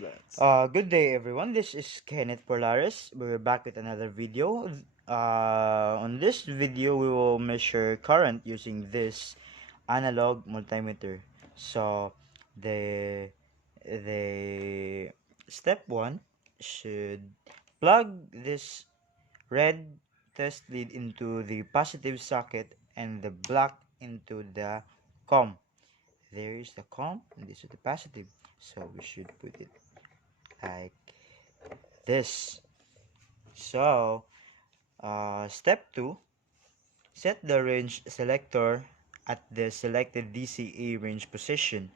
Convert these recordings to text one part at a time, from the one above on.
Good day everyone, this is Kenneth Polaris. We're back with another video. On this video we will measure current using this analog multimeter. So the step 1 should plug this red test lead into the positive socket and the black into the COM. There is the COM and this is the positive, so we should put it like this. So step 2, set the range selector at the selected DCA range position.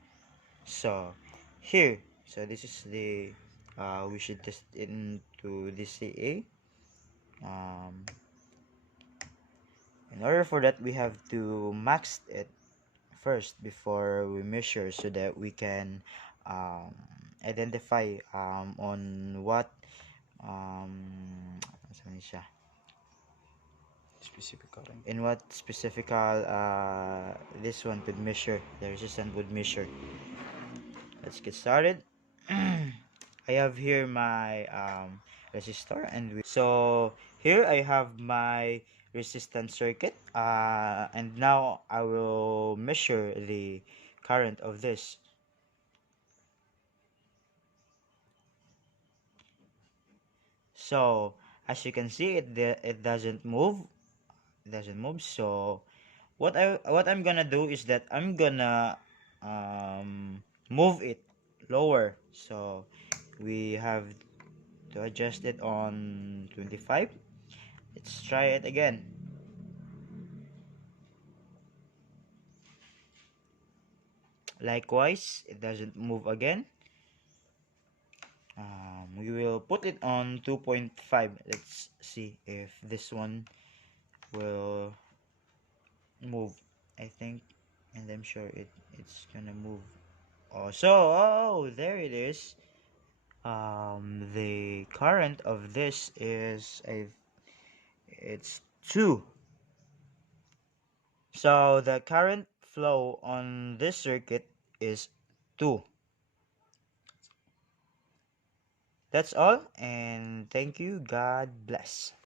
So here, so this is the we should test it into DCA. In order for that, we have to max it first before we measure, so that we can identify on what saan siya? In what specific this one could measure, the resistance would measure. Let's get started. I have here my resistor, and so here I have my resistance circuit, and now I will measure the current of this. So as you can see, it doesn't move. So what I'm gonna do is that I'm gonna move it lower. So we have to adjust it on 25. Let's try it again. Likewise, it doesn't move again. We will put it on 2.5. Let's see if this one will move. I think, and I'm sure it's gonna move. Oh, there it is. The current of this is it's 2. So the current flow on this circuit is 2. That's all, and thank you. God bless.